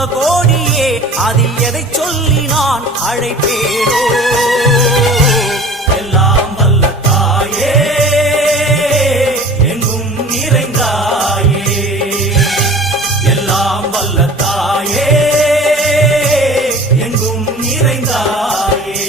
பல கோடியே அதில் எதை சொல்லி நான் அழைப்பேனோ எல்லாம் வல்ல தாயே எங்கும் நிறைந்தாயே எல்லாம் வல்ல தாயே எங்கும் நிறைந்தாயே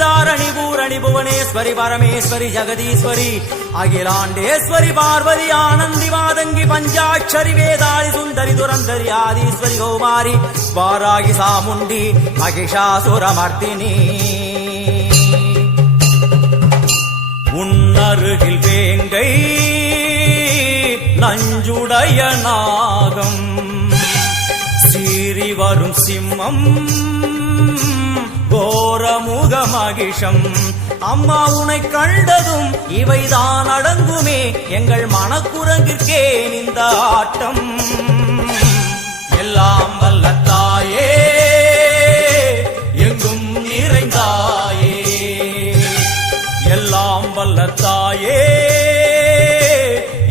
தாரணி பூரணி புவனேஸ்வரி பரமேஸ்வரி ஜெகதீஸ்வரி அகிலாண்டேஸ்வரி பார்வதி ஆனந்தி மாதங்கி பஞ்சாட்சரி வேதாளி சுந்தரி துரந்தரி ஆதீஸ்வரி கௌமாரி வாராகி சாமுண்டி மகிஷாசுரமர்த்தினி உன்னருகில் வேங்கை நஞ்சுடைய நாகம் சீறி வரும் சிம்மம் கோரமுக மகிஷம் அம்மா உனை கண்டதும் இவைதான் அடங்குமே எங்கள் மனக்குரங்கிற்கே இந்த ஆட்டம் எல்லாம் வல்ல தாயே எங்கும் நிறைந்தாயே எல்லாம் வல்ல தாயே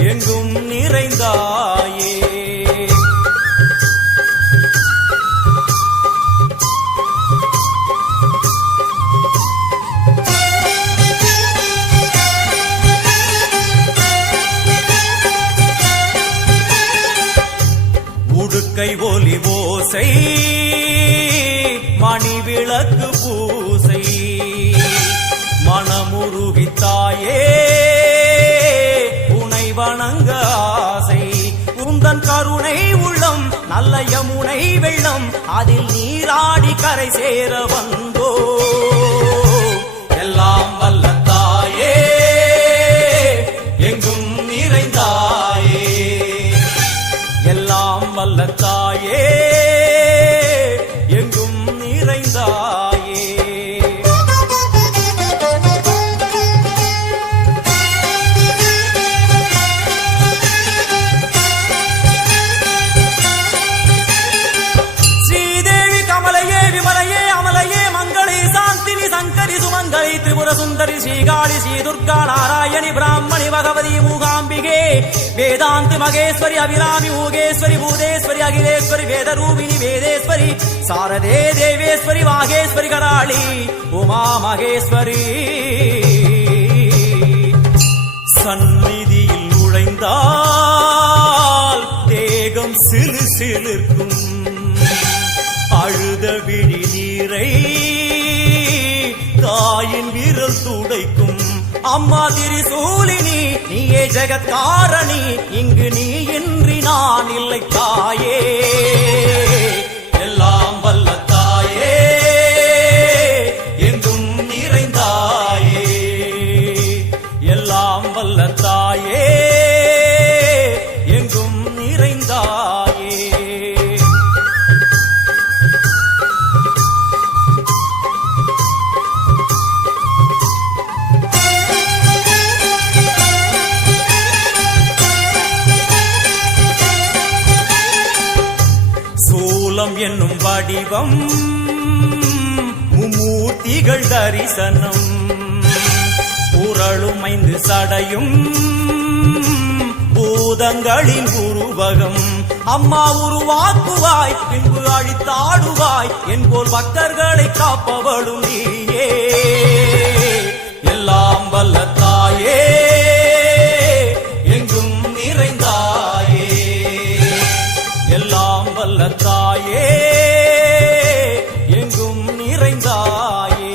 எங்கும் நிறைந்தாயே கை ஒலி ஓசை மணி விளக்கு பூசை மனமுருகித்தாயே உனை வணங்க ஆசை உந்தன் கருணை உள்ளம் நல்ல யமுனை வெள்ளம் அதில் நீராடி கரை சேர வந்தோ எல்லாம் வல்ல தாயே எங்கும் நிறைந்தாயே எல்லாம் வல்ல தாயே எங்கும் நிறைந்தாயே ஸ்ரீதேவி கமலையே விமலையே அமலையே மங்களே சாந்தினி சங்கரி சுமங்கலி திரிபுர சுந்தரி ஸ்ரீகாளி ஸ்ரீ துர்கா நாராயணி பிராமணி பகவதி மூகாம்பிகே வேதாந்தி மகேஸ்வரி அபிராமி மூகேஸ்வரி பூதேஸ்வரி அகிலேஸ்வரி வேதரூபிணி வேதேஸ்வரி சாரதே தேவேஸ்வரி வாகேஸ்வரி கராளி உமா மகேஸ்வரி சந்நிதியில் நுழைந்தால் தேகம் சிறு சிலிர்க்கும் அழுத விழி நீரை தாயின் விரல் துடைக்கும் அம்மா திரிசூலினி நீயே ஜெகத்காரணி இங்கு நீ இன்றி நான் இல்லை தாயே எல்லாம் வல்ல தாயே எங்கும் நிறைந்தாயே எல்லாம் வல்ல தாயே எங்கும் நிறைந்தாயே என்னும் வடிவம் மும்மூர்த்திகள் தரிசனம் உரளுமைந்து சடையும் பூதங்களின் உருவகம் அம்மா உருவாக்குவாய் பின்பு அழித்தாடுவாய் என்போல் பக்தர்களை காப்பவளும் நீயே எல்லாம் வல்ல தாயே எங்கும் நிறைந்தாயே எல்லாம் வல்ல தாயே எங்கும் நிறைந்தாயே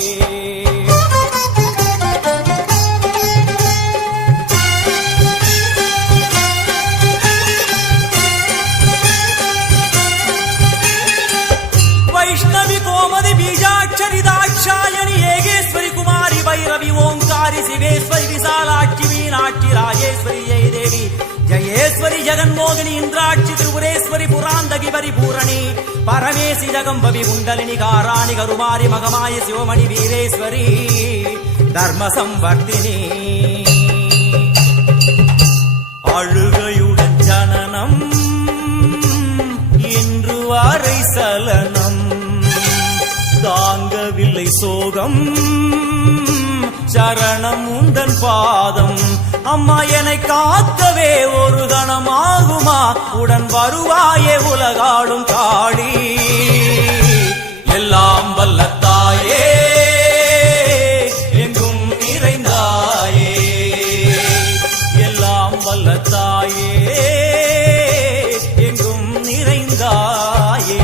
வைஷ்ணவி கோமதி பீஜாட்சரி தாட்சாயணி ஏகேஸ்வரி குமாரி பைரவி ஓங்காரி சிவேஸ்வரி விசாலாட்சி மீனாட்சி ராஜேஸ்வரி ஜெயதேவி ஜயேஸ்வரி ஜெகன்மோகினி இந்திராட்சி திரிபுரேஸ்வரி புராந்தகி பரிபூரணி பரமேசி ஜகம்பவி குண்டலினி காராணி கருமாரி மகமாய சிவமணி வீரேஸ்வரி தர்ம சம்வர்த்தினி அழுகையுடன் ஜனனம் சலனம் தாங்கவில்லை சோகம் சரணம் உந்தன் பாதம் அம்மா என்னை காக்கவே ஒரு கணமாகுமா உடன் வருவாயே உலகாடும் காளி எல்லாம் வல்ல தாயே எங்கும் நிறைந்தாயே எல்லாம் வல்ல தாயே எங்கும் நிறைந்தாயே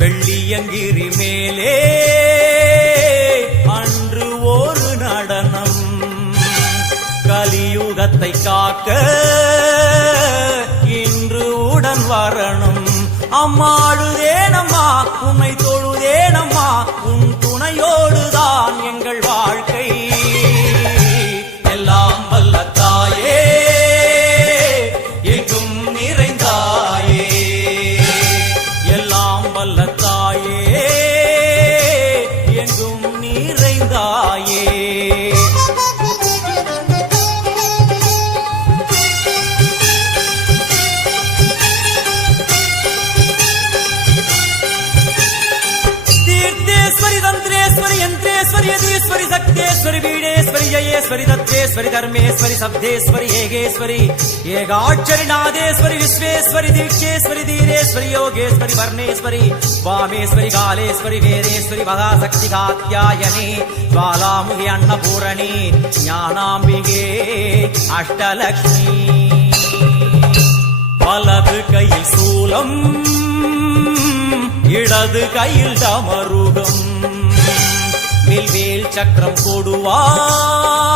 வெள்ளியங்கிரி மேலே அன்று ஒரு நடனம் கலியுகத்தை காக்க இன்று உடன் வரணும் அம்மா அழுதேனம்மா உன்னை தொழுதேனம்மா உன் துணையோடுதான் எங்கள் வாழ்க்கை எல்லாம் வல்ல தாயே எங்கும் நிறைந்தாயே எல்லாம் வல்ல தாயே எங்கும் நிறைந்தாயே तीर्थेश्वरी तंत्रेश्वरी यंत्रेश्वरी यदीश्वरी शक्तेश्वरी बीडेश्वरी जयेश्वरी दत्तेश्वरी धर्मेश्वरी शब्देश्वरी येगेश्वरी येगाक्षरी नादेश्वरी विश्वेश्वरी दीक्षेश्वरी धीरेश्वरी योगेश्वरी वर्णेश्वरी वामेश्वरी कालेश्वरी वेदेश्वरी महाशक्ति कात्यायनी ज्वालामुखी अन्नपूरणी ज्ञानाम्बिके अष्टलक्ष्मी वलது கையில் சூலம் இடது கையில் டமருகம் வில்வேல் சக்கரம் கொடுவாள்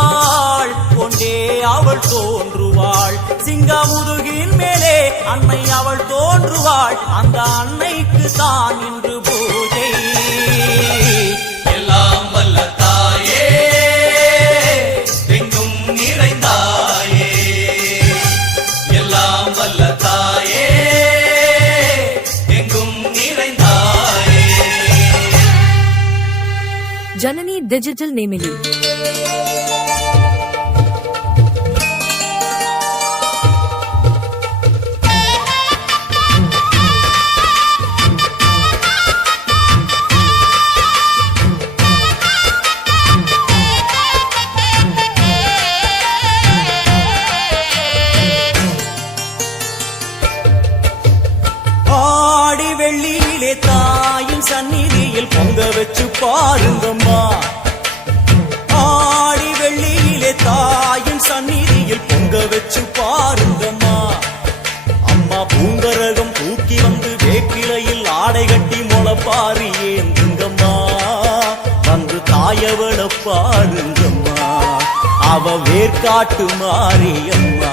கொண்டே அவள் தோன்றுவாள் சிங்கமுதுகின் மேலே அன்னை அவள் தோன்றுவாள் அந்த அன்னைக்கு தான் இன்று பூஜை எல்லாம் வல்ல தாயே எங்கும் நிறைந்தாயே எல்லாம் வல்ல தாயே எங்கும் நிறைந்தாயே जननी डिजिटल नेमिली ஆடி வெள்ளியிலே தாயின் சந்நிதியில் பொங்க வச்சு பாருங்கம்மா ஆடி வெள்ளியிலே தாயின் சந்நிதியில் பொங்க வச்சு பாருங்கம்மா அம்மா பூங்கரகம் தூக்கி வந்து வேப்பிலையில் ஆடை கட்டி முளப்பாரி ஏந்துங்கம்மா வந்து தாயவள பாருங்கம்மா அவ வேர்காட்டு மாரியம்மா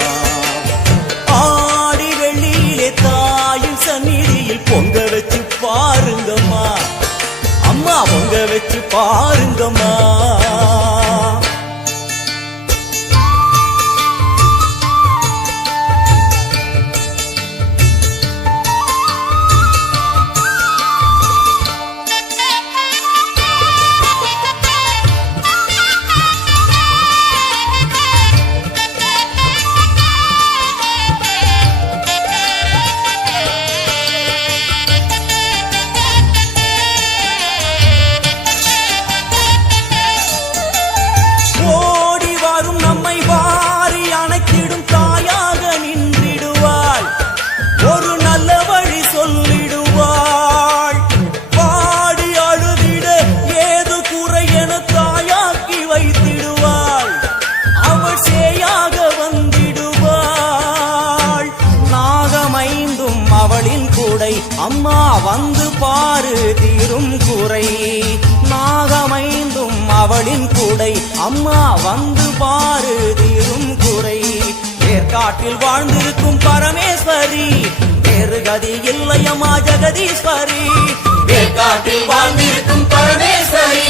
ஆடி வெள்ளியிலே தாயின் சந்நிதியில் பொங்க வச்சு பாருங்கம்மா அம்மா பொங்க வச்சு பாருங்கம்மா அம்மா வந்து பாரு தீரும் குறை நாகமைந்தும் அவளின் கூடை அம்மா வந்து பாரு தீரும் குறை ஏற்காட்டில் வாழ்ந்திருக்கும் பரமேஸ்வரி வேறு கதி இல்லையம்மா ஜெகதீஸ்வரி ஏற்காட்டில் வாழ்ந்திருக்கும் பரமேஸ்வரி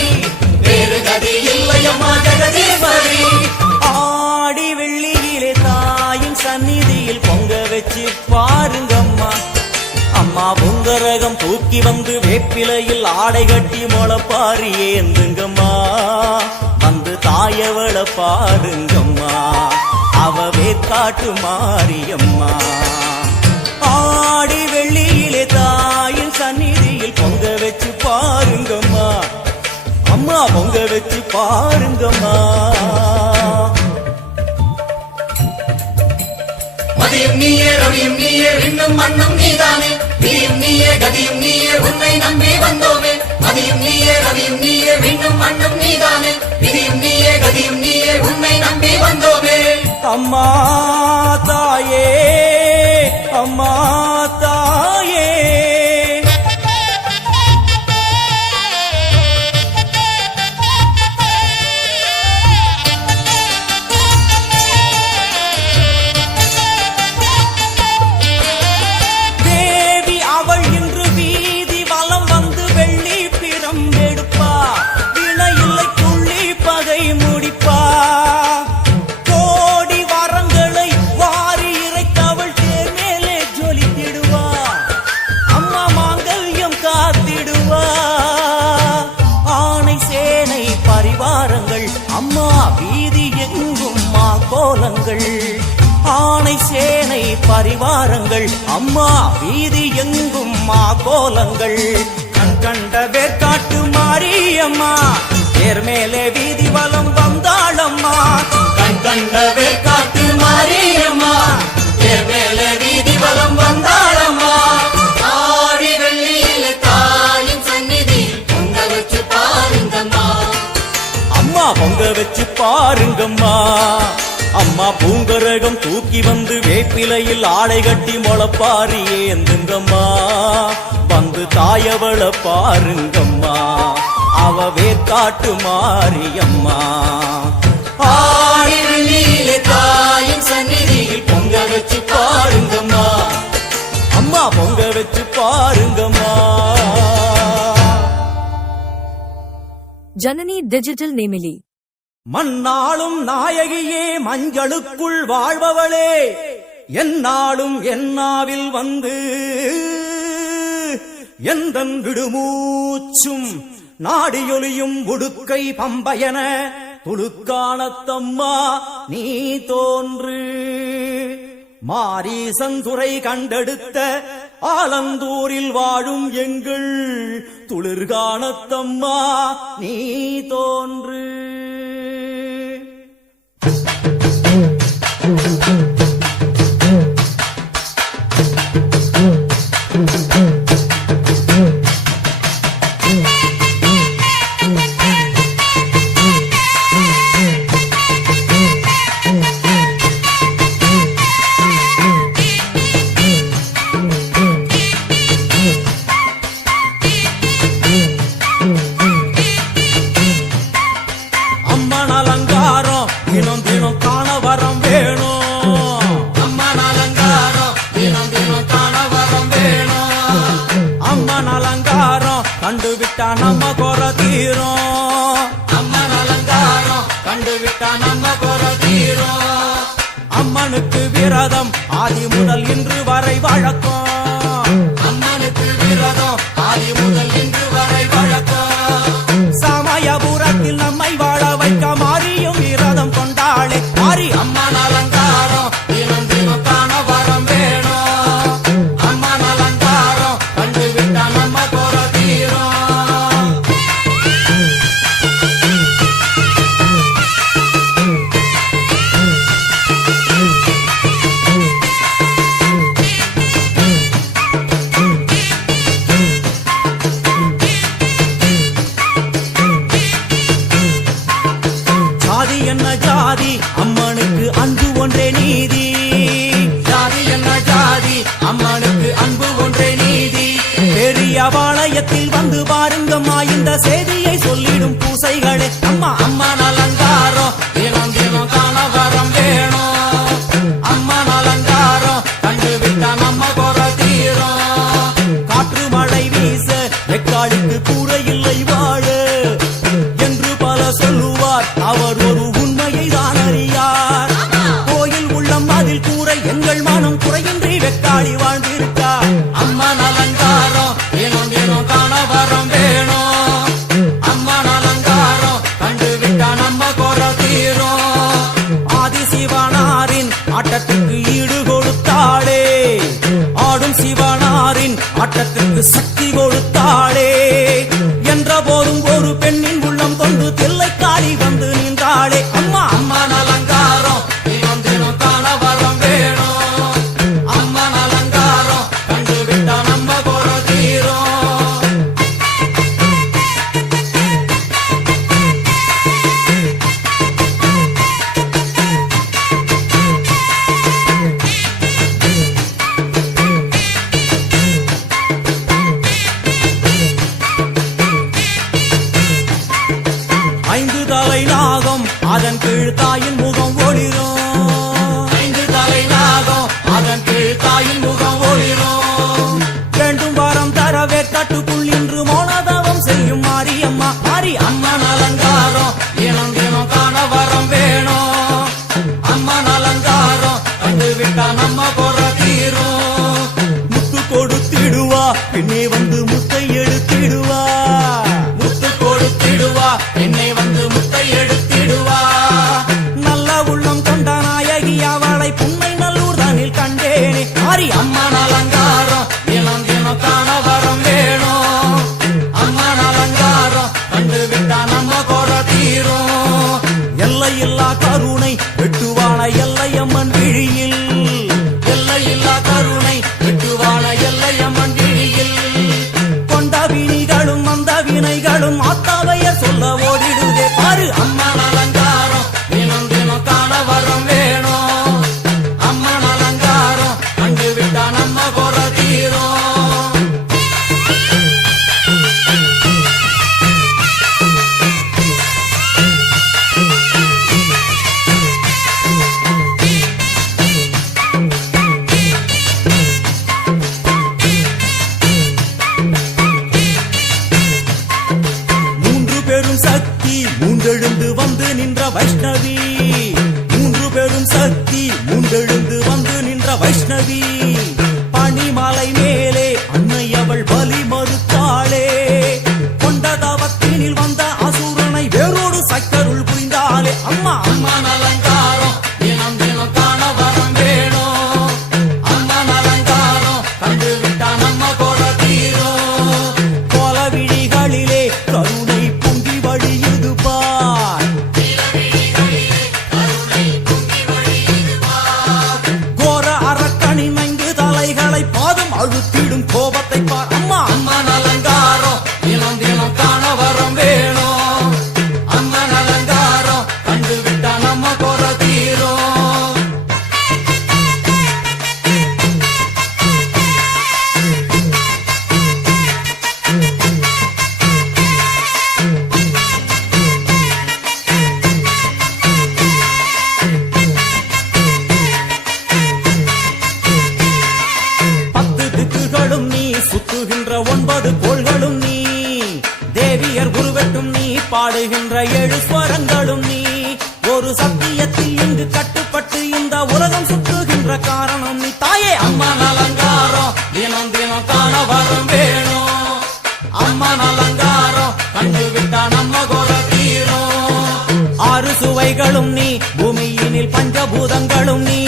வேறு கதி இல்லையம்மா ஜெகதீஸ்வரி ஆடி வெள்ளியிலே தாயின் சந்நிதியில் பொங்க வச்சு பாருங்கம்மா அம்மா பொங்க பொங்கரகம் தூக்கி வந்து வேப்பிலையில் ஆடை கட்டி முளப்பாரி ஏந்துங்கம்மா வந்து தாயவள பாருங்கம்மா அவ வேற்காட்டு மாரியம்மா ஆடி வெள்ளியிலே தாயின் சந்நிதியில் பொங்க வச்சு பாருங்கம்மா அம்மா பொங்க வச்சு பாருங்கம்மா மதியும் நீயே ரவியும் நீயே விண்ணும் மண்ணும் நீதானே விதியும் நீயே கதியும் நீயே உன்னை நம்பி வந்தோமே மதியும் நீயே ரவியும் நீயே விண்ணும் மண்ணும் நீதானே விதியும் நீயே கதியும் நீயே உன்னை நம்பி வந்தோமே அம்மா தாயே அம்மா தாயே ஆனை சேனை பரிவாரங்கள் அம்மா வீதி எங்கும் மா கோலங்கள் கண் கண்ட வேற்காட்டு மாரியம்மா தேர் மேலே வீதி வலம் வந்தாளம்மா கண் கண்ட வேற்காட்டு மாரியம்மா தேர் மேலே வீதி வலம் வந்தாளம்மா ஆடி வெள்ளியில தாயின் சந்நிதி பொங்க வச்சு பாருங்கம்மா அம்மா பொங்க வச்சு பாருங்கம்மா அம்மா பூங்கரகம் தூக்கி வந்து வேப்பிலையில் ஆடை கட்டி முளப்பாரி ஏந்துங்கம்மா வந்து தாயவள பாருங்கம்மா அவ வேற்காட்டு மாரியம்மா ஆடி வெள்ளியிலே தாயின் சந்நிதியில் பொங்க வச்சு பாருங்கம்மா அம்மா பொங்க வச்சு பாருங்கம்மா ஜனனி டிஜிட்டல் நேமிலி மண்ணாளும் நாயகியே மஞ்சளுக்குள் வாழ்பவளே என்னாலும் என்னாவில் வந்து எந்தன் விடுமூச்சும் நாடியொலியும் உடுக்கை பம்பயன துளுக்கானத்தம்மா நீ தோன்று மாரீசந்துரை கண்டெடுத்த ஆலந்தூரில் வாழும் எங்கள் துளிர்கானத்தம்மா நீ தோன்று கண்டுவிட்டா நம்ம குற தீரும் அம்மன் அலங்காரம் கண்டுவிட்டா நம்ம குற தீரும் அம்மனுக்கு விரதம் ஆதி முதல் இன்று வரை வழக்கம் அம்மனுக்கு விரதம் ஆதி முதல் இன்று வரை வழக்கம் சமயபுரத்தில் நம்மை வாழ வைக்க மாறியும் விரதம் கொண்டாளே மாறி அம்மன் அலங்காரம் தினம் தினம் காண வரம் வேணும் அம்மன் அலங்காரம் கண்டுவிட்டா நம்ம குற தீரும் என்ன ஜாதி அம்மனுக்கு அன்பு ஒன்றே நீதி ஜாதி என்ன ஜாதி அம்மனுக்கு அன்பு ஒன்றே நீதி பெரிய பாளையத்தில் வந்து பாருங்கம்மா இந்த செய்தியை சொல்லிடும் பூசைகளே அம்மா அம்மன் அலங்காரம் தினம் தினம் காண வரம் வேணும் அம்மன் அலங்காரம் கண்டுவிட்டா நம்ம குற தீரும் காற்று மழை வீச வெக்காளுக்கு கூரை இல்லை வாழ என்று பல சொல்லுவார் அவர் ஒரு உண்மையை தான் அறியார் கோயில் உள்ளம் அதில் கூரை எங்கள் மனம் குறையின்றி வெக்காளி வாழ்ந்திருக்கார் அம்மன் அலங்காரம் சிவனாரின் ஆட்டத்திற்கு சக்தி கொடுத்தாளே என்ற போதும் ஒரு பெண்ணின் உள்ளம் கொண்டு தில்லைக்காளி வந்து நின்றாளே அம்மா அம்மன் அலங்காரம் தினம் தினம் காண வரம் வேணும் அம்மன் அலங்காரம் கண்டு விட்டா நம்ம குறை தீரும் ஐந்து தலை நாகம் அதன் கீழ் தாயின் முகம் ஒளிரும் ஐந்து தலை நாகம் அதன் கீழ் தாயின் முகம் ஒளிரும் வேண்டும் வரம் தரவே கட்டுக்குள் இன்று மோனதவம் செய்யும் மாரியம்மா மாரி அம்மன் அலங்காரம் தினம் தினம் காண வரம் வேணும் அம்மன் அலங்காரம் கண்டு விட்டா நம்ம குறை தீரும் முத்து கொடுத்திடுவா பின்னே வந்து முத்தை எடுத்திடுவா முத்து கொடுத்திடுவா என்னை வந்து முத்தை எடுத்திடுவா நல்ல உள்ளம் கொண்ட நாயகி அவளை புன்னை நல்லூர் தானில் கண்டேனே மாரி அம்மன் அலங்காரம் தினம் தினம் காண வரம் வேணும் அம்மன் அலங்காரம் கண்டு விட்டா நம்ம குறை தீரும் எல்லையில்லா கருணை வெட்டுவான எல்லையம்மன் விழியில் எல்லையில்லா கருணை வெட்டுவான எல்லையம்மன் விழியில் கொண்ட வினிகளும் அந்த வினைகளும் ஆத்தாவையர் சொல்ல ஓடிடுதே பாரு அம்மன் அலங்காரம் தினம் தினம் காண வரம் வேணும் அம்மன் அலங்காரம் கண்டு விட்டா நம்ம குறை தீரும் மூன்று பெரும் சக்தி மூன்றெழுந்து வந்து நின்ற வைஷ்ணவி மூன்று பெரும் சக்தி மூன்றெழுந்து வந்து நின்ற வைஷ்ணவி பனிமலை மேலே அன்னை அவள் பலி மறுத்தாளே கொண்ட தவத்தினில் வந்த அசுரனை வேரோடு சக்கருள் புரிந்தாளே அம்மா அம்மன் அலங்காரம் தினம் தினம் காண வரம் வேணும் அம்மன் அலங்காரம் கண்டு விட்டா நம்ம குறை தீரும் கோல விழிகளிலே கருணை பொங்கி வழியுது பார் கோர அரக்கனின் 5 தலைகளை பாதம் அழுத்திடும் கோபத்தை பார் அம்மா அம்மன் அலங்காரம் தினம் தினம் காண வரம் வேணும் அம்மன் அலங்காரம் கண்டு விட்டா நம்ம குறை தீரும் பத்து திக்குகளும் நீ சுத்துகின்ற 9 கோள்களும் நீ தேவியர் குருவெட்டும் நீ பாடுகின்ற 7 ஸ்வரங்களும் நீ ஒரு சத்தியத்தில் இங்கு கட்டுப்பட்டு இந்த உலகம் சுற்றுகின்ற காரணம் நீ தாயே அம்மன் அலங்காரம் தினம் தினம் காண வரம் வேணும் அம்மன் அலங்காரம் கண்டு விட்டா நம்ம குறை தீரும் 6 சுவைகளும் நீ பூமியினில் பஞ்சபூதங்களும் நீ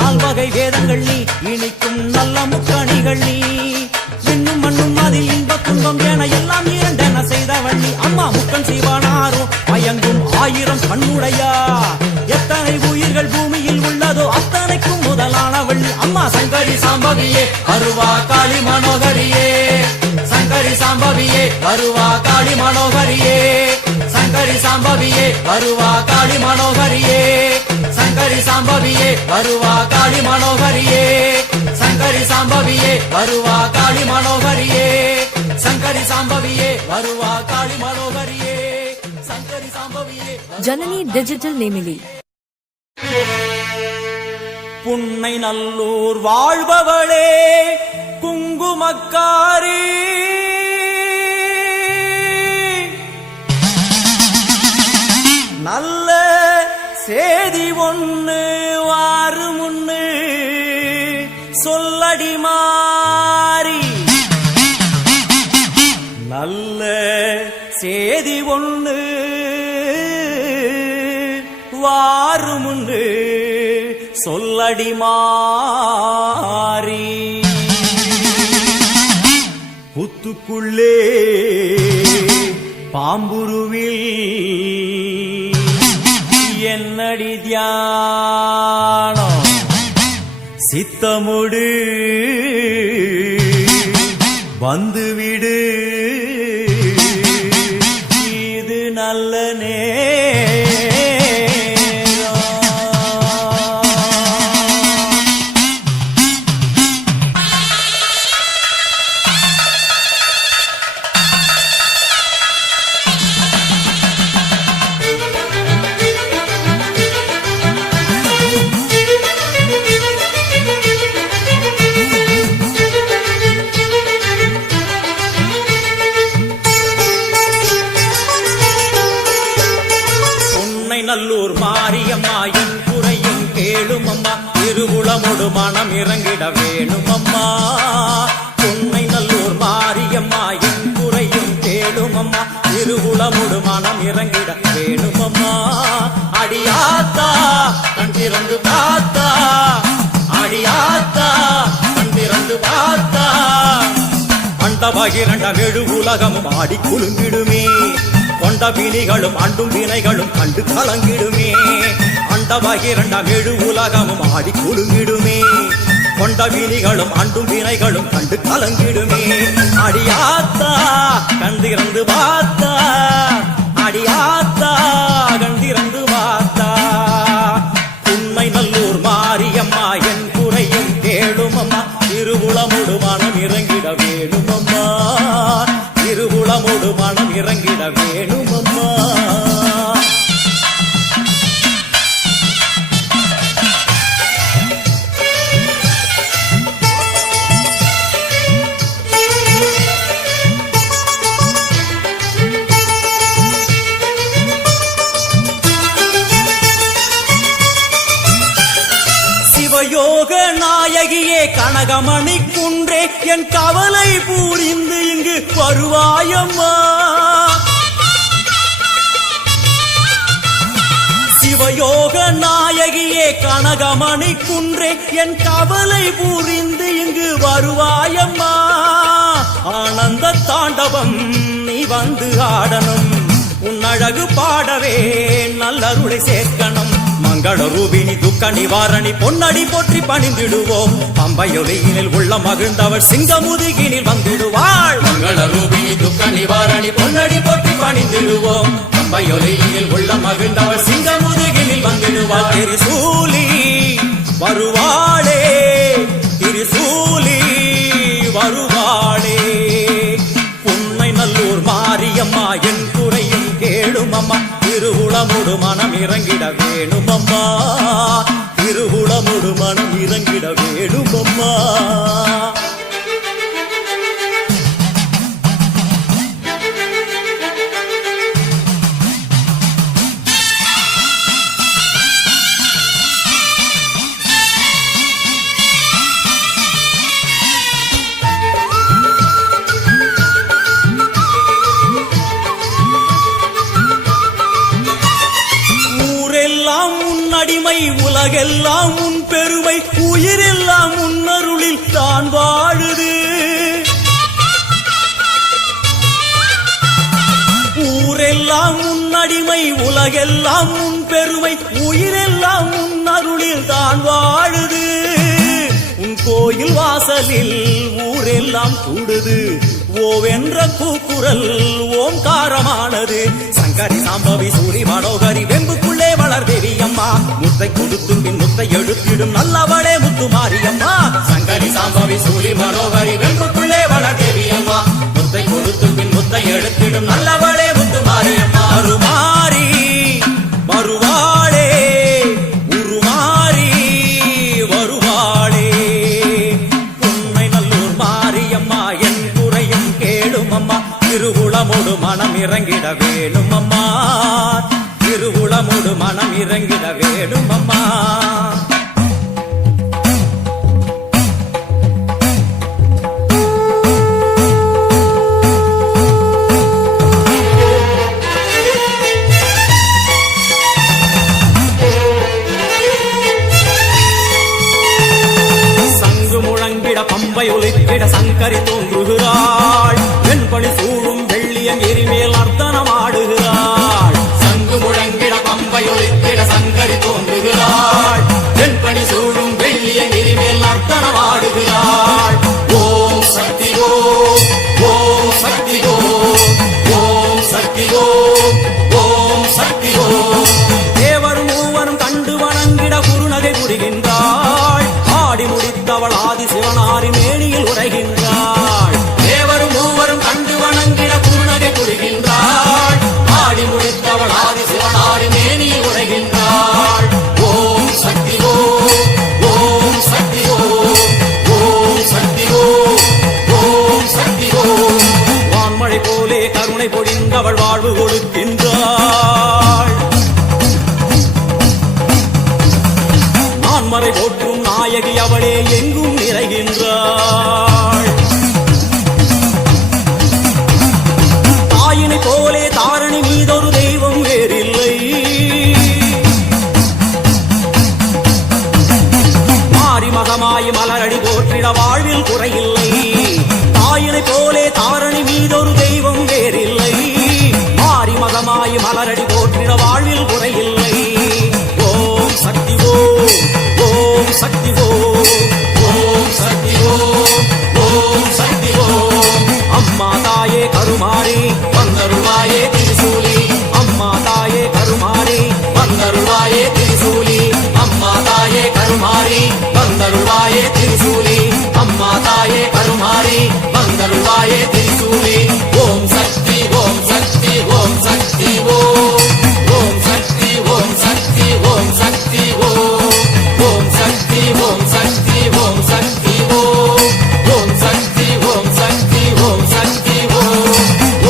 4 வகை வேதங்கள் நீ இனிக்கும் நல்ல முக்கணிகள் நீ விண்ணும் மண்ணும் அதில் இன்ப துன்பம் என எல்லாம் இரண்டென செய்தவள் நீ அம்மா முக்கன் சிவனாரும் மயங்கும் 1000 கண்ணுடையா எத்தனை உயிர்கள் பூமியில் உள்ளதோ அத்தனைக்கும் முதலானவள் நீ அம்மா சங்கரி சாம்பவியே வருவா காளி மனோகரியே சங்கரி சாம்பவியே வருவா காளி மனோகரியே சங்கரி சாம்பவியே வருவா காளி மனோகரியே சங்கரி சாம்பவியே வருவா காளி மனோகரியே சங்கரி சாம்பவியே வருவா காளி மனோகரியே சங்கரி சாம்பவியே வருவா காளி மனோகரியே சங்கரி சாம்பவியே ஜனனி டிஜிட்டல் நேமிலி புன்னை நல்லூர் வாழ்பவளே குங்குமக்காரி நல்ல சேதி ஒண்ணு வாரு முன்னு சொல்லடி மாறி நல்ல சேதி ஒண்ணு வாரு முன்னு சொல்லடி மாறி புத்துக்குள்ளே பாம்புருவில் என்னடி தியானம் சித்தமுடு வந்துவிடு இது நல்ல நல்லூர் மாரியம்மா என் குறையும் கேளும் அம்மா திருவுளமொடு மனம் இறங்கிட வேணும் அம்மா உன்னை நல்லூர் மாரியம்மா என் குறையும் கேளும் அம்மா திருவுளமொடு மனம் இறங்கிட வேணும் அம்மா அடியாத்தா கண் திறந்து பார்த்தா அடியாத்தா கண் திறந்து பார்த்தா அண்டபகிரண்டம் எழு உலகமும் ஆடி குலுங்கிடுமே கொண்ட வினிகளும் அண்டும் வினைகளும் கண்டு கலங்கிடுமே அண்டபகிரண்டம் எழு உலகமும் ஆடி குலுங்கிடுமே கொண்ட வினிகளும் அண்டும் வினைகளும் கண்டு கலங்கிடுமே அடியாத்தா கண்டிறந்து பார்த்தா அடியாத்தா கண்டிறந்து பார்த்தா உண்மை நல்லூர் மாரியம்மா என் குறையும் கேளும் அம்மா திருவுளமுடு மனம் இறங்கிட வேணும் அம்மா திருவுளமோடு மனம் இறங்கிட வேணும் அம்மா சிவயோக நாயகியே கனகமணி குன்றே என் கவலை பூரிந்து இங்கு வருவாயம்மா சிவயோக நாயகியே கனகமணி குன்றே என் கவலை பூரிந்து இங்கு வருவாயம்மா ஆனந்த தாண்டவம் நீ வந்து ஆடணும் உன் அழகு பாடவே நல்லருளை சேர்க்கணும் மங்கள ரூபினி துக்க நிவாரணி பொன்னடி போற்றி பணிந்திடுவோம் பம்பையொலியினில் உள்ள மகிழ்ந்தவர் சிங்கமுதுகினில் வந்திடுவாள் மங்கள ரூபினி துக்க நிவாரணி பொன்னடி போற்றி பணிந்திடுவோம் பம்பையொலியினில் உள்ள மகிழ்ந்தவர் சிங்கமுதுகினில் வந்திடுவாள் திரிசூலி வருவாளே திரிசூலி வருவாளே உண்மை நல்லூர் மாரியம்மா என் குறையும் கேளும் அம்மா திருவுளமுடு மனம் இறங்கிட வேணும் அம்மா திருவுளமுடு மனம் இறங்கிட வேணும் அம்மா அடிமை உலகெல்லாம் உன் பெருமை உயிரெல்லாம் உன்னருளில் தான் வாழுது ஊரெல்லாம் உன்னடிமை உலகெல்லாம் உன் பெருமை உயிரெல்லாம் உன்னருளில் தான் வாழுது உன் கோயில் வாசலில் ஊரெல்லாம் கூடுது ஓவென்ற கூக்குரல் ஓம்காரமானது சங்கரி சாம்பவி சூரி மனோகரி வெம்புக்குள்ளே வளர் தேவி அம்மா முத்தை கொடுத்து பின் முத்தை எழுத்திடும் நல்லவளே முத்து மாரியம்மா சங்கரி சாம்பவி சூரி மனோகரி வெம்புக்குள்ளே வளர் தேவி அம்மா முத்தை கொடுத்து பின் முத்தை எழுத்திடும் நல்லவளே முத்து மாரியம்மா அருமாரி வருவாளே உருமாறி வருவாளே உண்மை நல்லூர் மாரியம்மா என் குறையும் கேளும் அம்மா திருவுளமோடு மனம் இறங்கிட வேணும் அம்மா திருவுளமோடு மனம் இறங்கிட வேணும் அம்மா பம்பை ஒலித்திட சங்கரி தோன்றுகிறாள் வெண்பணி சூடும் வெள்ளியம் எரிமேல் நர்த்தனமாடுகிறாள் சங்கு முழங்கிட பம்பை ஒலித்திட சங்கரி தோன்றுகிறாள் வெண்பணி சூடும் வெள்ளிய நெறிமேல் நர்த்தனமாடுகிறாள் ஓம் சக்தி ஓம் ஓம் சக்தி ஓம் ஓம் சக்தி ஓம் ஓம் சக்தி ஓம் தேவரும் மூவரும் கண்டு வணங்கிட குறுநகை புரிகின்றாள் ஆடி முடித்தவள் ஆதி சிவனாரி மேனியில் உரைகின்றாள் தேவரும் மூவரும் கண்டு வணங்கிட குருநகை புரிகின்றாள் ஆடி முடித்தவள் ஆதி சிவனாரி மேனியில் உரைகின்றாள் ஓம் சக்தி ஓம் ஓம் சக்தி ஓம் ஓம் சக்தி ஓம் ஓம் சக்தி ஓம் வான்மழை போலே கருணை பொழிந்தவள் வாழ்வு கொடுக்கின்றாள் நான்மறை போற்றும் நாயகி அவளே எங்கும் நிறைகின்றாள் தாயினை போலே தாரணி மீதொரு தெய்வம் வேறில்லை மாறி மகமாய் மலரடி போற்றிட வாழ்வில் குறையில்லை தாயினை போலே தாரணி மீதொரு தெய்வம் வேறில்லை மாறி மகமாய் மலரடி போற்றிட வாழ்வில் குறையில்லை ஓம் சக்தி ஓம் ஓம் சக்தி ஓம் ஓம் சக்தி ஓம் ஓம் சக்தி ஓம் அம்மா தாயே கருமாரி வந்தருள்வாயே திரிசூலி அம்மா தாயே கருமாரி வந்தருள்வாயே திரிசூலி அம்மா தாயே கருமாரி வந்தருள்வாயே திரிசூலி அம்மா தாயே கருமாரி வந்தருள்வாயே திரிசூலி ஓம் சக்தி ஓம் சக்தி ஓம் சக்தி ஓம் ஓம் சக்தி ஓம் சக்தி ஓம் சக்தி ஓம் ஓம் சக்தி ஓம் சக்தி ஓம் சக்தி ஓம் ஓம் சக்தி ஓம் சக்தி ஓம் சக்தி ஓம்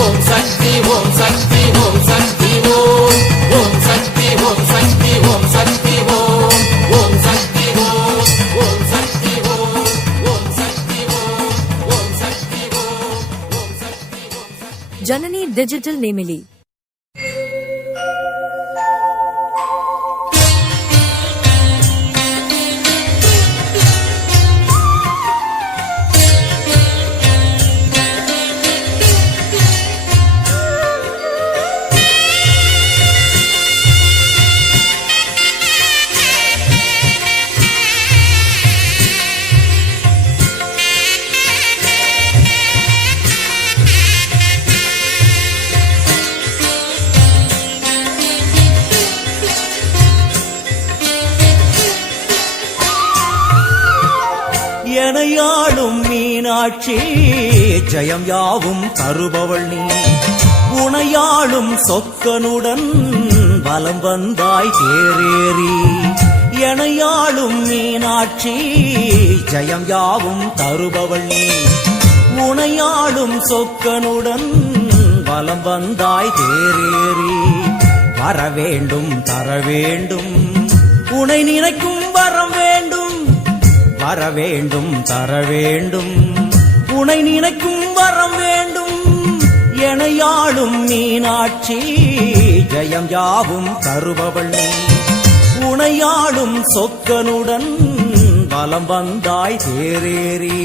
ஓம் சக்தி ஓம் சக்தி ஓம் சக்தி ஓம் ஓம் சக்தி ஓம் சக்தி ஓம் சக்தி ஓம் ஓம் சக்தி ஓம் ஓம் சக்தி ஓம் ஓம் சக்தி ஓம் ஓம் சக்தி ஓம் ஓம் Shakti Om Janani Digital Nemili. எனையாளும் Meenakshi ஜெயம் யாவும் தருபவள் நீ உனையாளும் சொக்கனுடன் வலம் வந்தாய் தேரேறி எனையாளும் மீனாட்சி ஜெயம் யாவும் தருபவள் நீ உனையாளும் சொக்கனுடன் வலம் வந்தாய் தேரேறி வரவேண்டும் தரவேண்டும் உனை நினைக்கும் வரம் வேண்டும் வரவேண்டும் தரவேண்டும் உனை நினைக்கும் வரம் வேண்டும் எனையாளும் மீனாட்சி ஜெயம் யாவும் தருபவள் நீ உனையாளும் சொக்கனுடன் வலம் வந்தாய் தேரேறி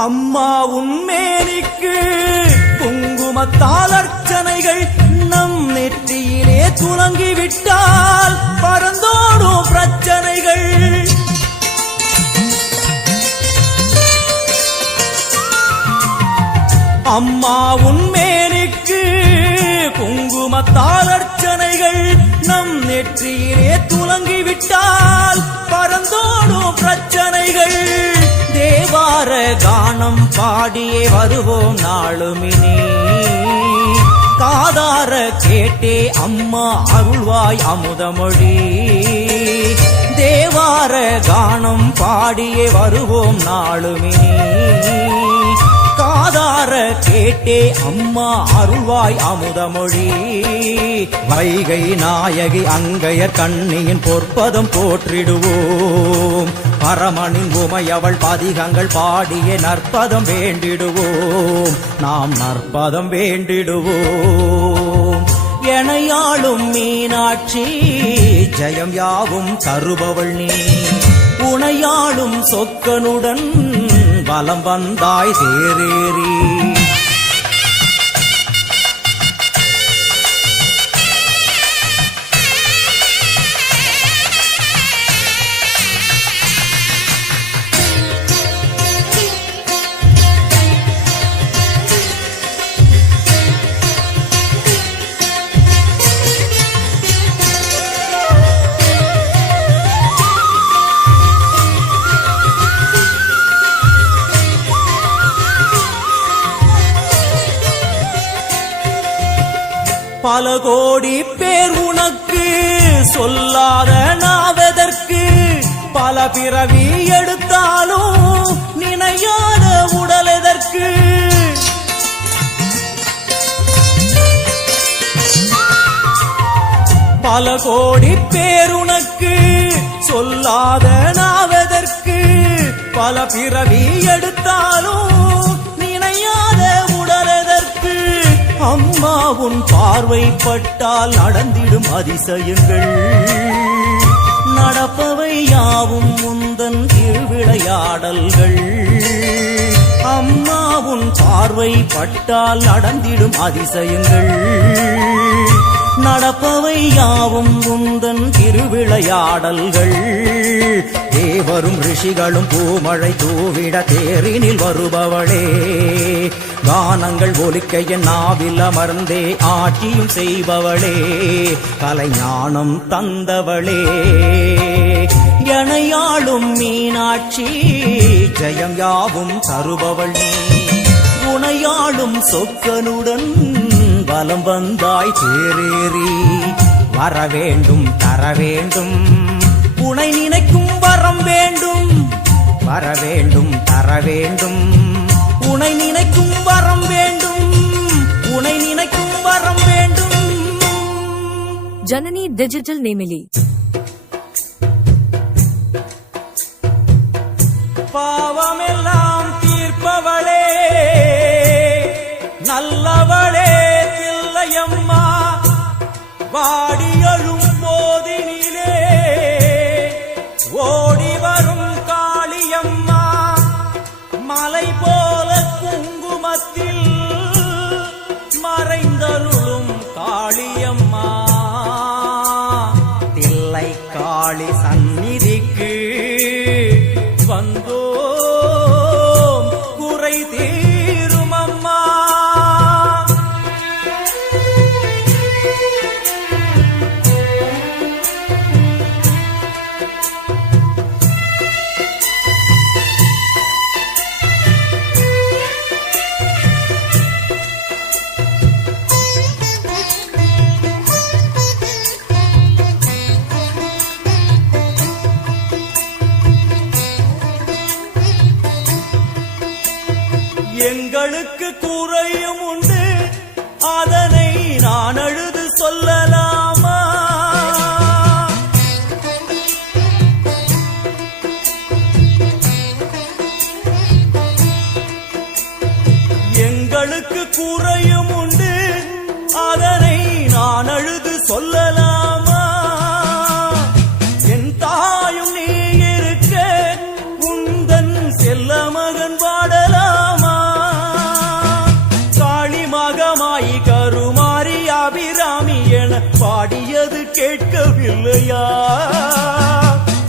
அம்மா உன்மேனிக்கு குங்குமத்தால் அர்ச்சனைகள் நம் நெற்றியிலே துலங்கிவிட்டால் பறந்தோடும் பிரச்சனைகள் அம்மா உன்மேனிக்கு குங்குமத்தால் அர்ச்சனைகள் நம் நெற்றியிலே துலங்கிவிட்டால் பறந்தோடும் பிரச்சனைகள் தேவார கானம் பாடியே வருவோம் நாளுமினே காதார கேட்டே அம்மா அருள்வாய் அமுதமொழி தேவ தேவார கானம் பாடியே வருவோம் நாளுமே காதார கேட்டே அம்மா அருள்வாய் அமுதமொழி வைகை நாயகி அங்கையர் கண்ணியின் பொற்பதம் போற்றிடுவோம் பரமனின் உமையவள் பதிகங்கள் பாடியே நற்பதம் வேண்டிடுவோம் நாம் நற்பதம் வேண்டிடுவோம் எனையாளும் மீனாட்சி ஜெயம் யாவும் தருபவள் நீ உனையாளும் சொக்கனுடன் வலம் வந்தாய் தேரேறி பல கோடி பேர் உனக்கு சொல்லாத நாவதற்கு பல பிறவி எடுத்தாலும் நினையாத உடல் எதற்கு பல கோடி பேர் உனக்கு சொல்லாத நாவதற்கு பல பிறவி எடுத்தாலும் நினையாத உடல் எதற்கு அம்மா உன் பார்வைப்பட்டால் நடந்திடும் அதிசயங்கள் நடப்பவை யாவும் முந்தன் திருவிளையாடல்கள் அம்மா உன் பார்வைப்பட்டால் நடந்திடும் அதிசயங்கள் நடப்பவை யாவும் முந்தன் திருவிளையாடல்கள் தேவரும் ரிஷிகளும் பூமழை தூவிட தேரினில் வருபவளே கானங்கள் ஒலிக்க என் நாவில் அமர்ந்தே ஆட்சியும் செய்பவளே கலைஞானம் தந்தவளே எனையாளும் மீனாட்சி ஜெயம் யாவும் தருபவள் நீ உனையாளும் சொக்கனுடன் வலம் வந்தாய் தேரேறி வரவேண்டும் தரவேண்டும் உனை நினைக்கும் வரம் வேண்டும் வரவேண்டும் தரவேண்டும் உனை நினைக்கும் வரம் வேண்டும் உனை நினைக்கும் வரம் வேண்டும் Janani Digital Nemili. பாவமெல்லாம் தீர்ப்பவளே நல்லவளே தில்லையம்மா வாடியழும் போதினிலே ஓடி வரும் காளியம்மா மலை போல குங்குமத்தில் மறைந்தருளும் காளியம்மா தில்லை காளி சந்நிதிக்கு வந்தோம் குறை தீரும் அம்மா எங்களுக்கு குறையும் உண்டு அதனை நான் அழுது சொல்லலாமா எங்களுக்கு குறையும் உண்டு அதனை நான் அழுது சொல்லலாமா என் தாயும் நீ இருக்க உந்தன் செல்ல மகன் பாடலாமா காளிமகமாயி கருமாரி அபிராமி என பாடியது கேட்கவில்லையா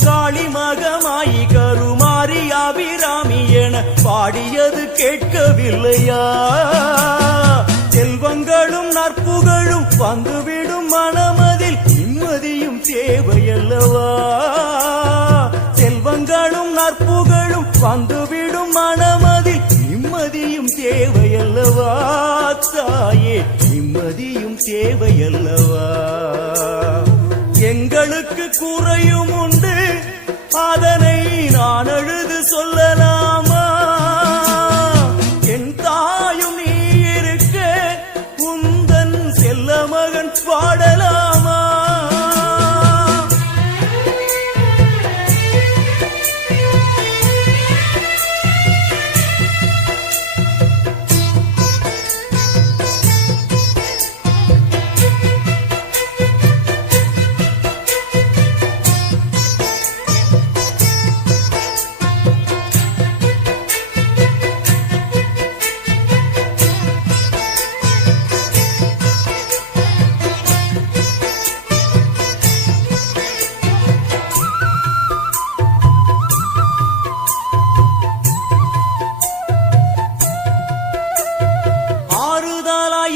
காளிமகமாயி கருமாரி அபிராமி என பாடியது கேட்கவில்லையா செல்வங்களும் நற்புகழும் வந்துவிடும் மனமதில் நிம்மதியும் தேவையல்லவா செல்வங்களும் நற்புகழும் வந்துவிடும் மனமதில் நிம்மதியும் தேவையல்லவா தாயே நிம்மதியும் தேவையல்லவா எங்களுக்கு குறையும் உண்டு அதனை நான் அழுது சொல்லலாமா? என் தாயும் நீ இருக்க உந்தன் செல்ல மகன் பாடலாமா?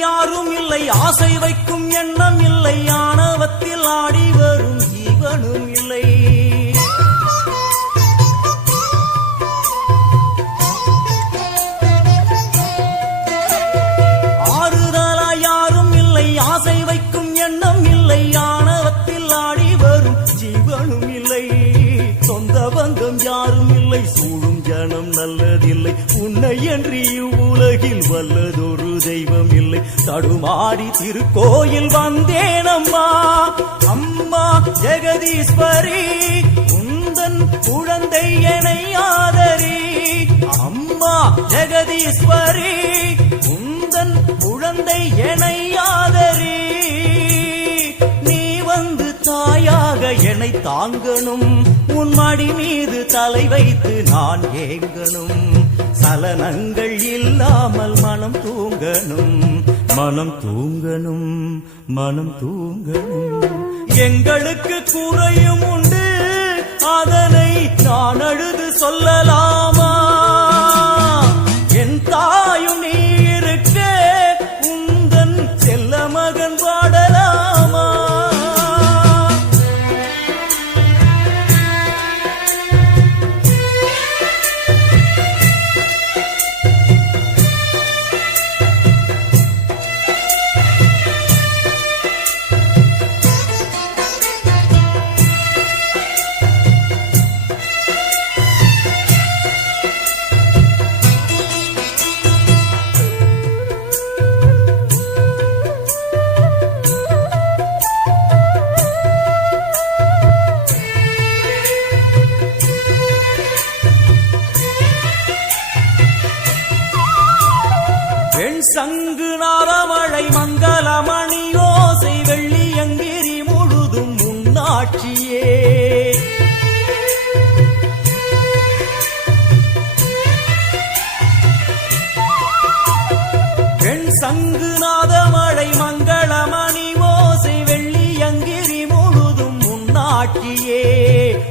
யாரும் இல்லை, ஆசை வைக்கும் எண்ணம் இல்லை, ஆணவத்தில் ஆடி வரும் ஜீவனும் இல்லை. ஆறுதலா யாரும் இல்லை, ஆசை வைக்கும் எண்ணம் இல்லை, ஆணவத்தில் ஆடி வரும் ஜீவனும் இல்லை. சொந்த பந்தம் யாரும் இல்லை, சூழும் ஜனம் நல்லதில்லை, உன்னை என்று இவ்வுலகில் வல்லதொரு தெய்வம் இல்லை. தடுமாறி திருக்கோயில் வந்தேனம்மா, அம்மா ஜெகதீஸ்வரி, உந்தன் குழந்தை என்னை ஆதரி. அம்மா ஜெகதீஸ்வரி, உந்தன் குழந்தை என்னை ஆதரி. நீ வந்து தாயாக என்னை தாங்கணும், உன் மடி மீது தலை வைத்து நான் ஏங்கணும். சலனங்கள் இல்லாமல் மனம் தூங்கணும், மனம் தூங்கணும், மனம் தூங்கணும். எங்களுக்கு குறையும் உண்டு, அதனை நான் அழுது சொல்லலாமா? என் தாயும் நீ இருக்க உந்தன் செல்ல மகன் பாடலாமா? சங்கு நாரமழை மங்களமணி ஓசை வெள்ளியங்கிரி முழுதும் முன்னாட்சியே. பெண் சங்கு நாதமழை மங்களமணி ஓசை வெள்ளியங்கிரி முழுதும் முன்னாட்சியே.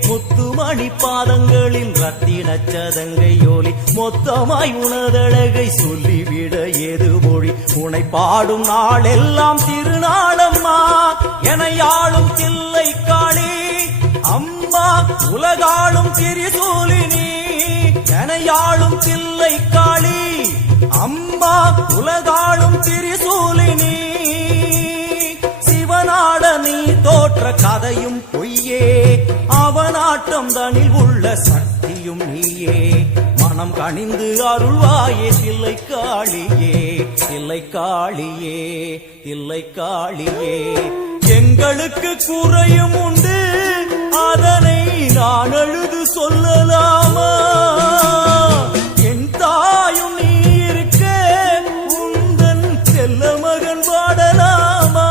முத்துமணி பாதங்களில் ரத்தின சதங்கையோலி மொத்தமாய் உனதழகை சொல்லிவிட ஏது மொழி? உனை பாடும் நாளெல்லாம் திருநாளம்மா, எனையாளும் தில்லை காளி அம்மா, உலகாளும் திரிசூலினி. எனையாளும் தில்லை காளி அம்மா, உலகாளும் திரிசூலினி. சிவனாட நீ தோற்ற கதையும் பொய்யே, அவனாட்டம் தனில் உள்ள சக்தியும் நீயே. மனம் கனிந்து அருள்வாயே தில்லை காளியே, தில்லை காளியே, தில்லை காளியே. எங்களுக்கு குறையும் உண்டு, அதனை நான் அழுது சொல்லலாமா? என் தாயும் நீ இருக்க உந்தன் செல்ல மகன் பாடலாமா?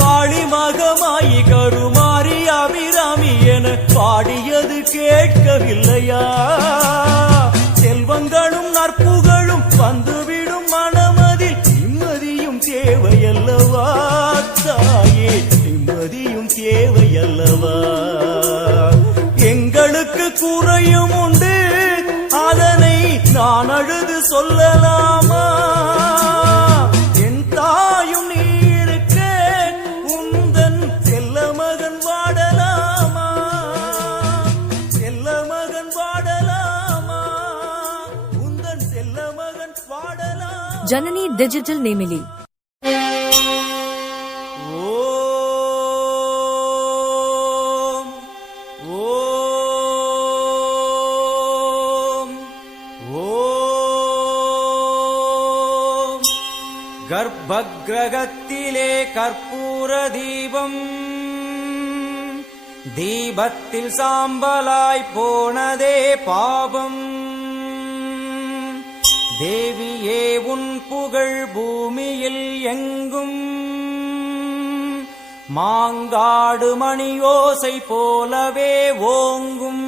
காளி மகமாயி கருமாரி அபிராமி என பாடியது கேட்கவில்லையா? செல்வங்களும் நற்புகழும் வந்துவிடும் மனமதில் நிம்மதியும் தேவையல்லவா? தாயே நிம்மதியும் தேவையல்லவா? எங்களுக்கு குறையும் உண்டு, அதனை நான் அழுது சொல்லலாமா? என் தாயும் நீ இருக்க உந்தன் செல்ல மகன் வாடலாமா? செல்ல மகன் வாடலாமா? உந்தன் செல்ல மகன் வாடலாமா? Janani Digital Nemili. ஓம் கர்ப்பகிரகத்திலே கற்பூர தீபம் தீபத்தில் சாம்பலாய் போனதே பாபம். தேவியே உன் புகழ் பூமியில் எங்கும் மாங்காடு மணியோசை போலவே ஓங்கும்.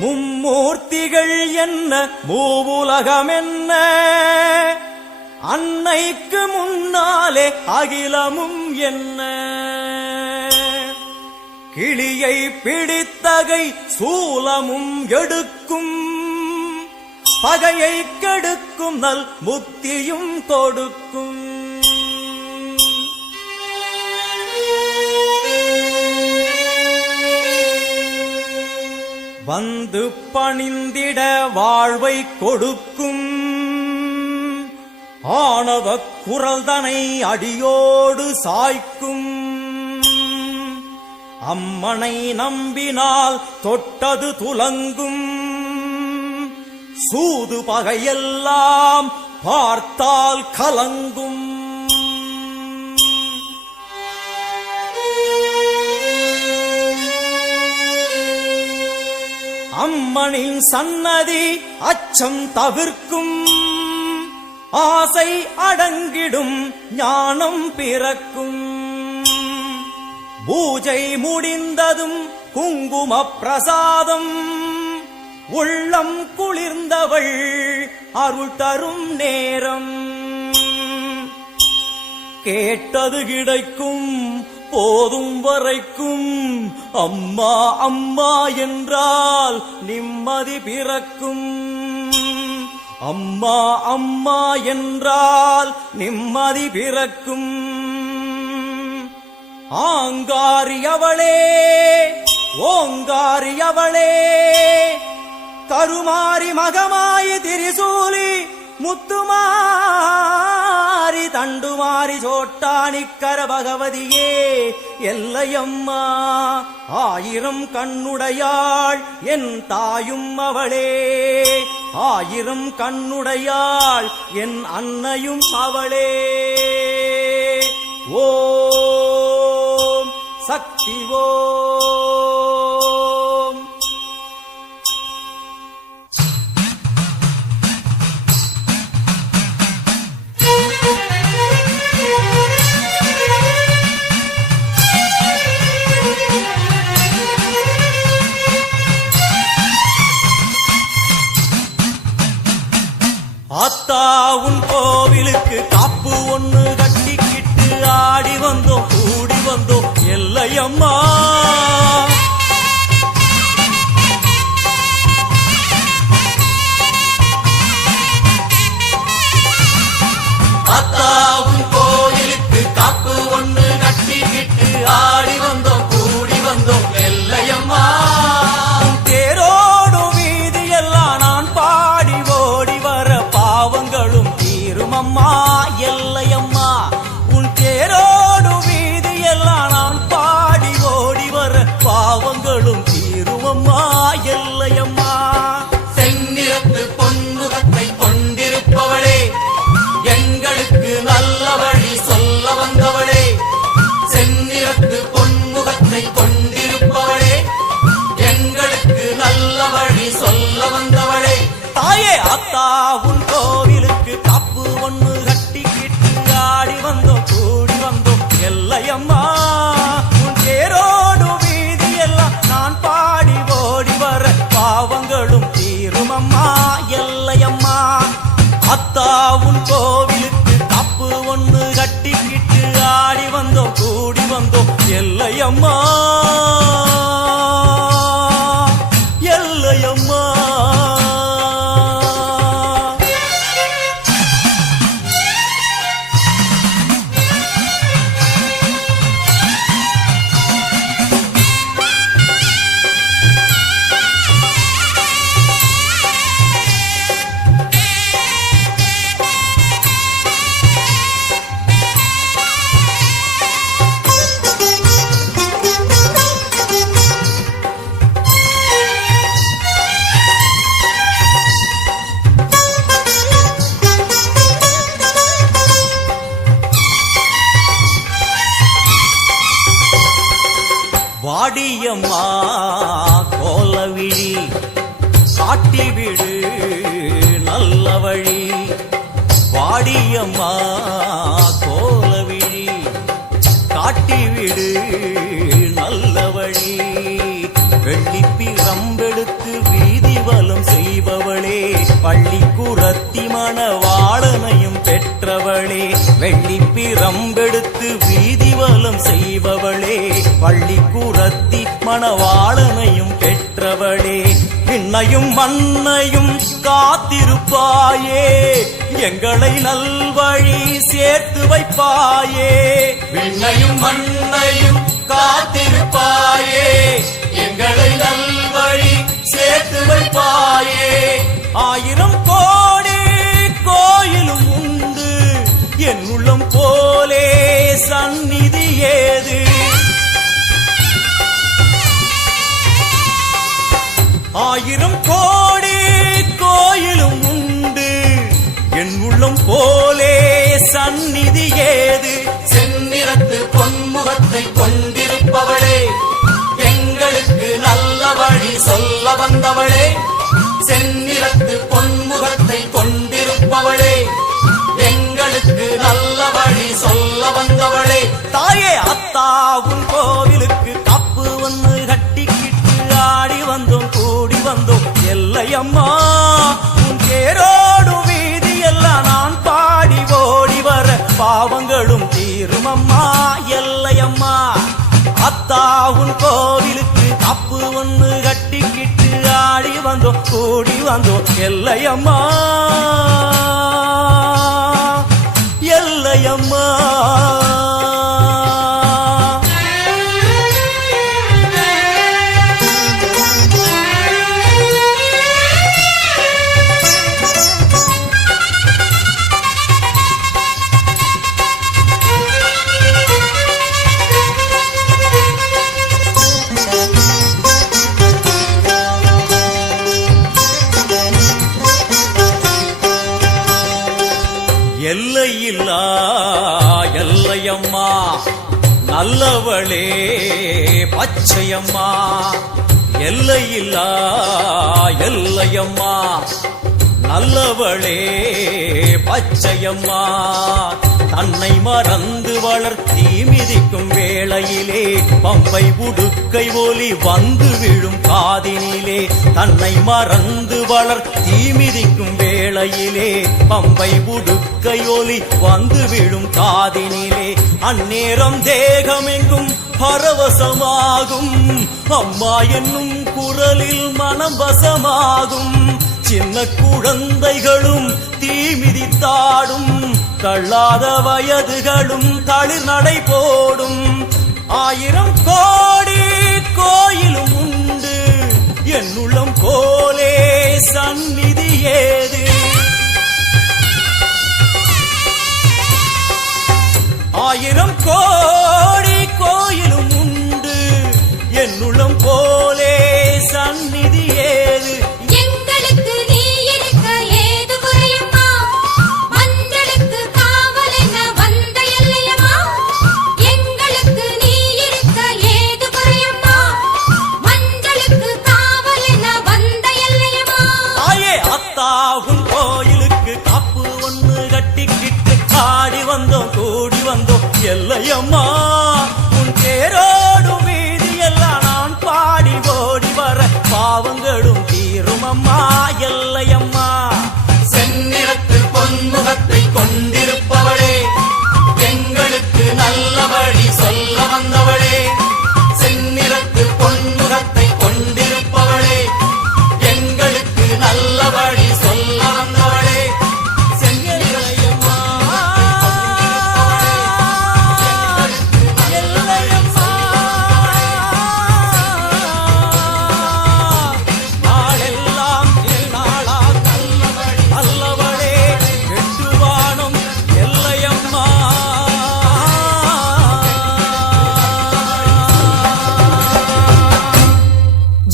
மும்மூர்த்திகள் என்ன மூவுலகம் என்ன அன்னைக்கு முன்னாலே அகிலமும் என்ன. கிளியை பிடித்தகை சூலமும் எடுக்கும் பகையை கெடுக்கும் நல் முக்தியும் கொடுக்கும். வந்து பணிந்திட வாழ்வை கொடுக்கும் ஆணவ குரல்தனை அடியோடு சாய்க்கும். அம்மனை நம்பினால் தொட்டது துலங்கும் சூது பகையெல்லாம் பார்த்தால் கலங்கும். அம்மனின் சன்னதி அச்சம் தவிர்க்கும் ஆசை அடங்கிடும் ஞானம் பிறக்கும். பூஜை முடிந்ததும் குங்கும பிரசாதம் உள்ளம் குளிர்ந்தவள் அருள் தரும் நேரம். கேட்டது கிடைக்கும் போதும் வரைக்கும் அம்மா அம்மா என்றால் நிம்மதி பிறக்கும். அம்மா அம்மா என்றால் நிம்மதி பிறக்கும். ஆங்காரியவளே ஓங்காரியவளே கருமாரி மகமாயி திரிசூலி முத்துமாரி தண்டுமாரி சோட்டானிக்கர பகவதியே எல்லையம்மா. ஆயிரம் கண்ணுடையாள் என் தாயும் அவளே ஆயிரம் கண்ணுடையாள் என் அன்னையும் அவளே. ஓம் சக்தி ஓம். ஆத்தா உன் கோவிலுக்கு காப்பு ஒண்ணு கட்டிக்கிட்டு ஆடி வந்தோம் கூடி வந்தோம் எல்லையம்மா. ஆத்தா உன் கோவிலுக்கு காப்பு ஒண்ணு கட்டிக்கிட்டு ஆடி வந்தோம் கூடி வந்தோம் எல்லையம்மா. தேரோடும் வீதியெல்லாம் நான் பாடி ஓடி வர பாவங்களும் தீருமம்மா எல்லையம்மா. உன் தேரோடு வீதியெல்லாம் நான் பாடி ஓடி வர பாவங்களும் தீருமம்மா எல்லையம்மா. செந்நிறத்து பொன்முகத்தை கொண்டிருப்பவளே எங்களுக்கு நல்ல வழி சொல்ல வந்தவளே. செந்நிறத்து பொன்முகத்தை கொண்டிருப்பவளே எங்களுக்கு நல்ல வழி சொல்ல வந்தவளே. தாயே ஆத்தா உன் கோவிலுக்கு காப்பு ஒண்ணு கட்டிக்கிட்டு ஆடி வந்தோம் கூடி வந்தோம் எல்லையம்மா. உன் தேரோடு வீதியெல்லாம் நான் பாடி ஓடி வர பாவங்களும் தீருமம்மா எல்லையம்மா. அத்தா உன் கோவிலுக்கு காப்பு ஒண்ணு கட்டிக்கிட்டு ஆடி வந்தோம் கூடி வந்தோம் எல்லையம்மா எல்லையம்மா. வாடியம்மா கோலவிழி காட்டிவிடு நல்ல வழி. வாடியம்மா கோலவிழி காட்டிவிடு நல்ல வழி. வெள்ளிப்பிரம்பெடுத்து வீதி வலம் செய்பவளே, பள்ளிக்குரத்தி மணவாளனையும் பெற்றவளே. வெள்ளிப்பிரம்பெடுத்து வீதி வலம் செய்பவளே, பள்ளிக்குரத்தி மணவாளனையும் பெற்றவளே. விண்ணையும் மண்ணையும் காத்திருப்பாயே, எங்களை நல்வழி சேர்த்து வைப்பாயே. விண்ணையும் மண்ணையும் காத்திருப்பாயே, எங்களை நல்வழி சேர்த்து வைப்பாயே. ஆயிரம் கோடி கோயிலும் உண்டு, என் உள்ளம் போலே சந்நிதி ஏது. ஆயிரம் கோடி கோயிலும் உண்டு, என் உள்ளம் போலே சந்நிதி ஏது. செந்நிறத்து பொன்முகத்தை கொண்டிருப்பவளே, எங்களுக்கு நல்ல வழி சொல்ல வந்தவளே. செந்நிறத்து பொன்முகத்தை கொண்டிருப்பவளே, எங்களுக்கு நல்ல வழி சொல்ல வந்தவளே. தாயே அத்தாவும் கோவிலுக்கு கப்பு ஒன்று கட்டிக்கிட்டு ஆடி வந்தோம் கூடி வந்தோம் எல்லையம்மா. உன் தேரோடு வீதி எல்லாம் நான் பாடி ஓடி வர பாவங்களும் தீருமம்மா எல்லையம்மா. அத்தாவுன் கோவிலுக்கு கப்பு ஒன்று கட்டிக்கிட்டு ஆடி வந்தோம் கூடி வந்தோம் எல்லையம்மா எல்லையம்மா. எல்லையில்லா எல்லையம்மா நல்லவளே பச்சையம்மா. எல்லையில்லா எல்லையம்மா நல்லவளே பச்சையம்மா. தன்னை மறந்து வளர்த்தி மிதிக்கும் வேளையிலே, பம்பை உடுக்கை ஒலி வந்து விழும் காதினிலே. தன்னை மறந்து வளர்த்தி மிதிக்கும் வேளையிலே, பம்பை உடுக்கை ஒலி வந்து விழும் காதினிலே. அந்நேரம் தேகமெங்கும் பரவசமாகும், அம்மா என்னும் குரலில் மனம் வசமாகும். சின்ன குழந்தைகளும் தீமிதித்தாடும், தள்ளாத வயதுகளும் தளிர் நடை போடும். ஆயிரம் கோடி கோயிலும் உண்டு, என் உள்ளம் போலே சந்நிதி ஏது. ஆயிரம் கோடி கோயிலும் உண்டு, என் உள்ளம் போலே சந்நிதி ஏது. எல்லையம்மா உன் தேரோடு வீதி எல்லாம் நான் பாடி ஓடி வர பாவங்களும் தீருமம்மா எல்லையம்மா. செந்நிறத்து பொன்முகத்தை கொண்டிருப்பவளே, எங்களுக்கு நல்ல வழி சொல்ல வந்தவளே. செந்நிறத்து பொன்முகத்தை கொண்டிருப்பவளே, எங்களுக்கு நல்ல வழி சொல்ல வந்தவளே.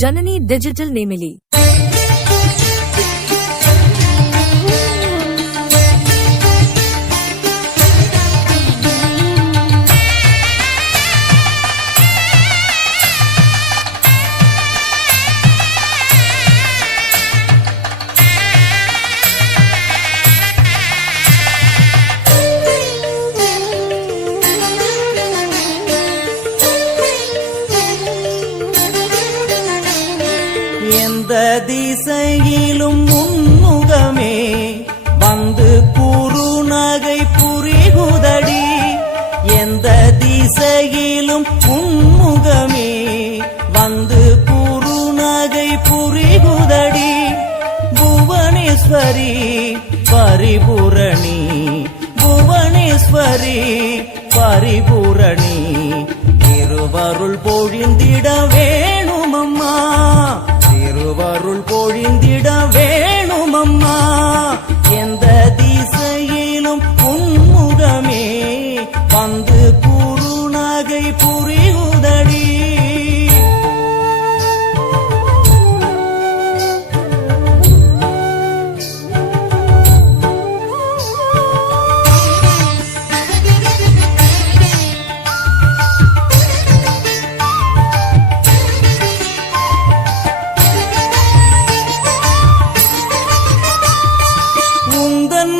जननी डिजिटल नेमिली। திசையிலும் உன்முகமே வந்து குறுநகை புரிகுதடி எந்த திசையிலும் உன்முகமே வந்து குறுநகை புரிகுதடி புவனேஸ்வரி பரிபூரணி புவனேஸ்வரி பரிபூரணி திருவருள் பொழிந்திட வேணுமம்மா திருவருள் பொழிந்திட வேணுமம்மா எந்த திசையிலும் உன்முகமே வந்து குறுநகை புரியுதடி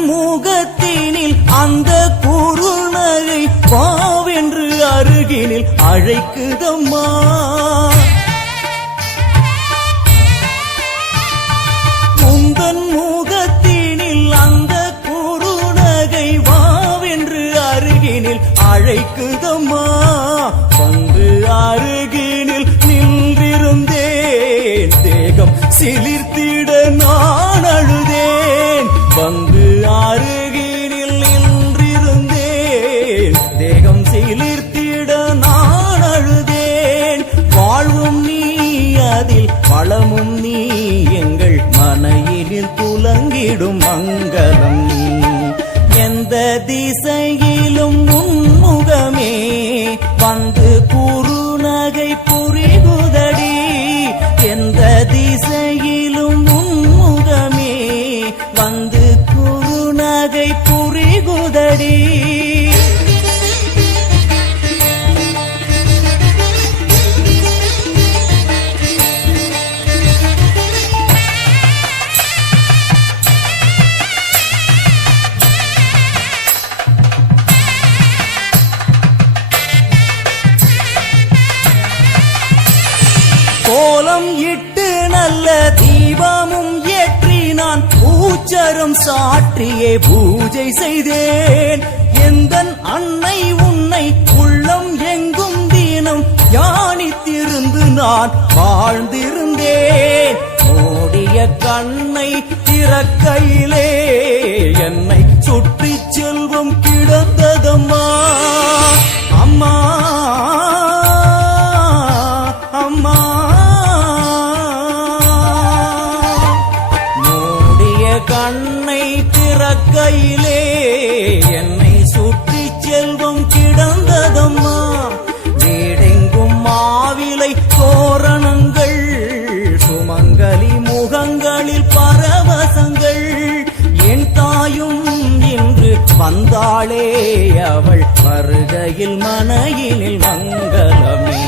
முகத்தினில் அந்த குறுநகை பாவென்று அருகினில் அழைக்குதம்மா உந்தன் முகத்தினில் அந்த குறுநகை வாவென்று அருகினில் அழைக்குதம்மா வந்து அருகினில் நின்றிருந்தேன் தேகம் சிலிர்த்திட நான் அழுதேன் வந்து அருகினில் நின்றிருந்தேன் தேகம் சிலிர்த்திட நான் அழுதேன் வாழ்வும் நீ அதில் வளமும் நீ எங்கள் மனையினில் துலங்கிடும் மங்களம் நீ எந்த திசையிலும் உன்முகமே வந்து குறுநகை புரிகுதடி எந்த திசையிலும் உன்முகமே வந்து குறுநகை புரிகுதடி கோலம் இட்டு நல்ல தீபமும் ஏற்றி நான் பூச்சரம் சாற்றியே பூஜை செய்தேன் எந்தன் அன்னை உன்னை உள்ளம் எங்கும் தினம் தியானித்திருந்து நான் வாழ்ந்திருந்தேன் மூடிய கண்ணை திறக்கையிலே என்னை சுற்றி செல்வம் கிடந்ததம்மா அம்மா அம்மா கண்ணை திறக்கையிலே என்னை சுற்றி செல்வம் கிடந்ததம்மா வீடெங்கும் மாவிலை தோரணங்கள் சுமங்கலி முகங்களில் பரவசங்கள் என் தாயும் இன்று வந்தாளே அவள் வருகையில் மனையினில் மங்களமே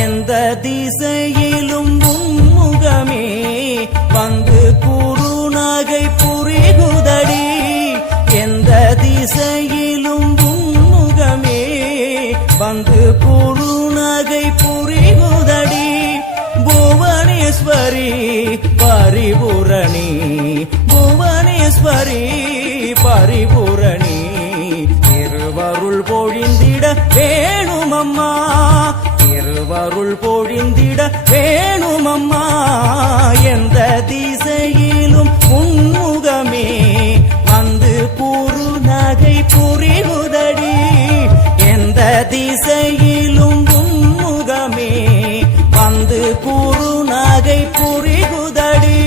எந்த திசையிலும் உன்முகமே வந்து குறுநகை புரிகுதடி எந்த திசையிலும் உன்முகமே வந்து குறுநகை புரிகுதடி புவனேஸ்வரி பரிபூரணி புவனேஸ்வரி பரிபூரணி திருவருள் பொழிந்திட வேணுமம்மா திருவருள் பொழிந்திட வேணுமம்மா எந்த திசையிலும் உன்முகமே வந்து குறுநகை புரிகுதடி எந்த திசையிலும் உன்முகமே வந்து குறுநகை புரிகுதடி